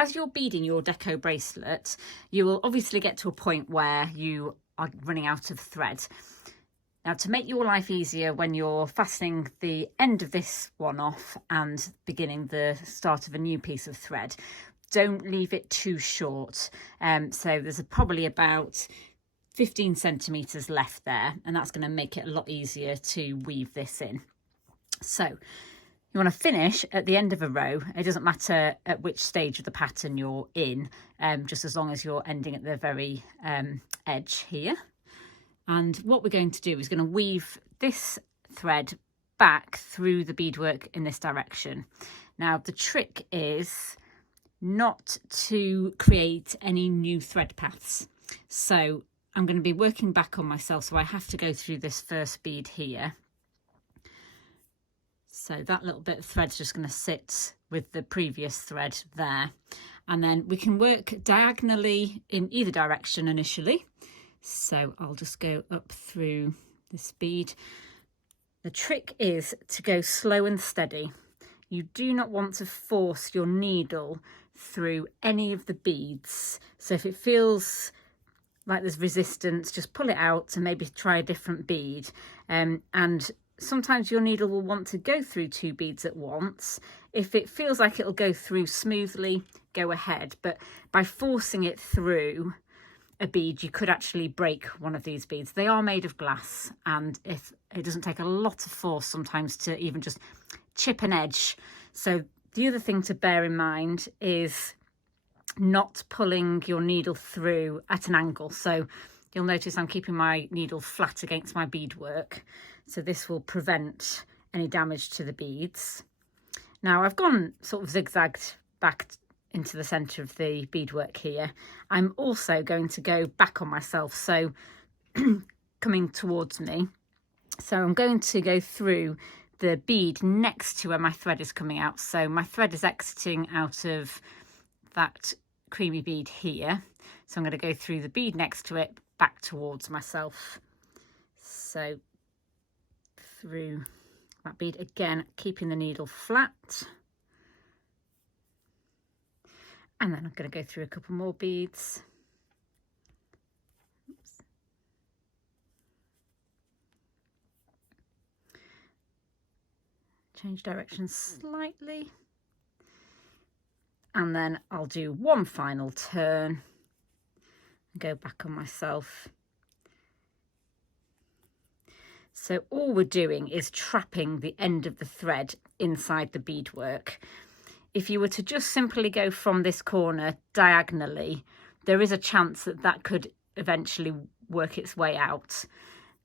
as you're beading your deco bracelet, you will obviously get to a point where you are running out of thread. Now, to make your life easier when you're fastening the end of this one off and beginning the start of a new piece of thread, don't leave it too short. So there's probably about 15 centimetres left there, and that's going to make it a lot easier to weave this in. So you want to finish at the end of a row. It doesn't matter at which stage of the pattern you're in, just as long as you're ending at the very edge here. And what we're going to do is going to weave this thread back through the beadwork in this direction. Now, the trick is not to create any new thread paths. So I'm going to be working back on myself, so I have to go through this first bead here. So that little bit of thread's just going to sit with the previous thread there. And then we can work diagonally in either direction initially. So I'll just go up through this bead. The trick is to go slow and steady. You do not want to force your needle through any of the beads. So if it feels like there's resistance, just pull it out and maybe try a different bead. And sometimes your needle will want to go through 2 beads at once. If it feels like it'll go through smoothly, go ahead. But by forcing it through a bead, you could actually break one of these beads. They are made of glass, and if it doesn't take a lot of force sometimes to even just chip an edge. So the other thing to bear in mind is not pulling your needle through at an angle. So you'll notice I'm keeping my needle flat against my beadwork, so this will prevent any damage to the beads. Now I've gone sort of zigzagged back into the centre of the beadwork here. I'm also going to go back on myself, so coming towards me. So I'm going to go through the bead next to where my thread is coming out. So my thread is exiting out of that creamy bead here. So I'm going to go through the bead next to it, back towards myself. So through that bead again, keeping the needle flat. And then I'm going to go through a couple more beads. Oops. Change direction slightly. And then I'll do one final turn and go back on myself. So all we're doing is trapping the end of the thread inside the beadwork. If you were to just simply go from this corner diagonally, there is a chance that that could eventually work its way out.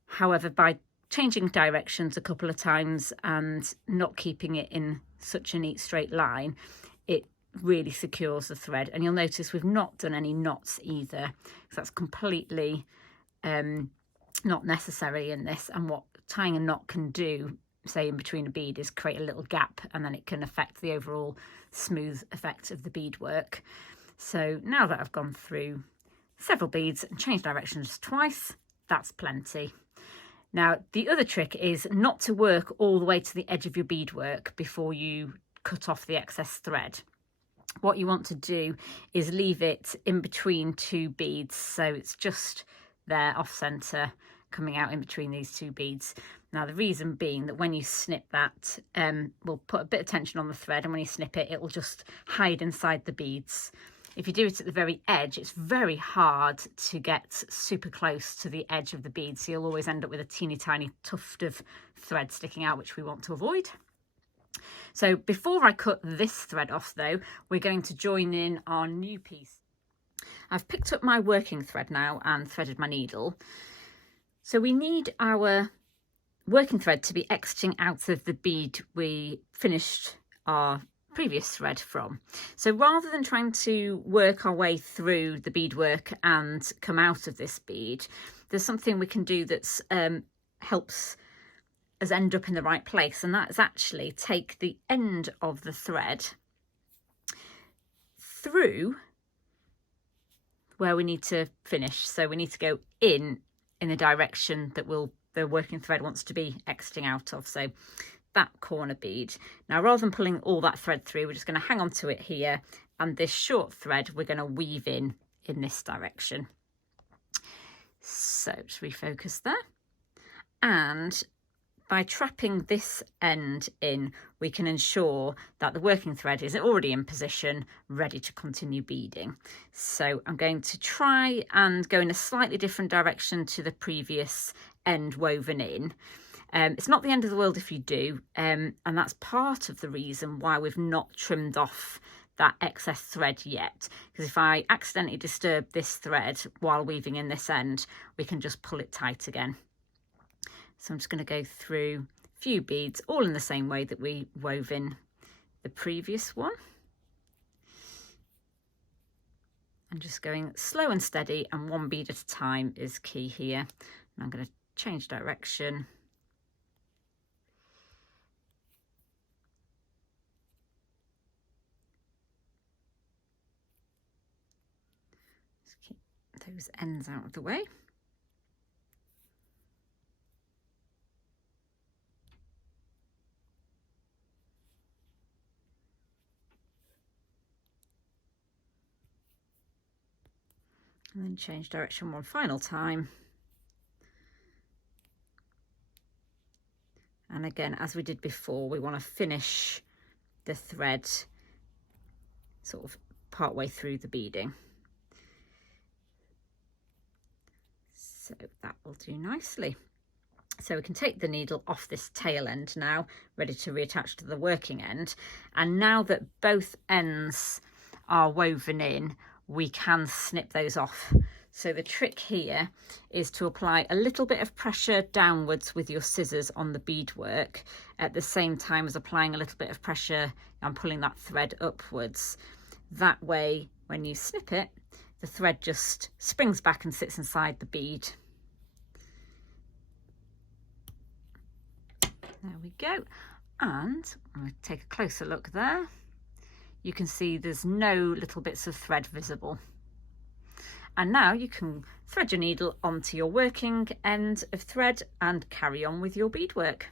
However, by changing directions a couple of times and not keeping it in such a neat straight line, it really secures the thread. And you'll notice we've not done any knots either, because that's completely not necessary in this. And what tying a knot can do, say in between a bead, is create a little gap, and then it can affect the overall smooth effect of the beadwork. So now that I've gone through several beads and changed directions twice, that's plenty. Now the other trick is not to work all the way to the edge of your beadwork before you cut off the excess thread. What you want to do is leave it in between 2 beads, so it's just there off centre, coming out in between these 2 beads. Now the reason being that when you snip that, we'll put a bit of tension on the thread, and when you snip it, it will just hide inside the beads. If you do it at the very edge, it's very hard to get super close to the edge of the bead, so you'll always end up with a teeny tiny tuft of thread sticking out, which we want to avoid. So before I cut this thread off though, we're going to join in our new piece. I've picked up my working thread now and threaded my needle. So we need our working thread to be exiting out of the bead we finished our previous thread from. So rather than trying to work our way through the beadwork and come out of this bead, there's something we can do that's helps us end up in the right place, and that's actually take the end of the thread through where we need to finish. So we need to go in the direction that the working thread wants to be exiting out of. So that corner bead. Now, rather than pulling all that thread through, we're just going to hang on to it here, and this short thread we're going to weave in this direction. So just refocus there, and by trapping this end in, we can ensure that the working thread is already in position, ready to continue beading. So I'm going to try and go in a slightly different direction to the previous end woven in. It's not the end of the world if you do, and that's part of the reason why we've not trimmed off that excess thread yet, because if I accidentally disturb this thread while weaving in this end, we can just pull it tight again. So I'm just going to go through a few beads, all in the same way that we wove in the previous one. I'm just going slow and steady, and one bead at a time is key here. And I'm going to change direction. Just keep those ends out of the way. And then change direction one final time. And again, as we did before, we want to finish the thread sort of part way through the beading. So that will do nicely. So we can take the needle off this tail end now, ready to reattach to the working end. And now that both ends are woven in, we can snip those off. So the trick here is to apply a little bit of pressure downwards with your scissors on the beadwork at the same time as applying a little bit of pressure and pulling that thread upwards. That way, when you snip it, the thread just springs back and sits inside the bead. There we go. And I'll take a closer look there. You can see there's no little bits of thread visible. And now you can thread your needle onto your working end of thread and carry on with your beadwork.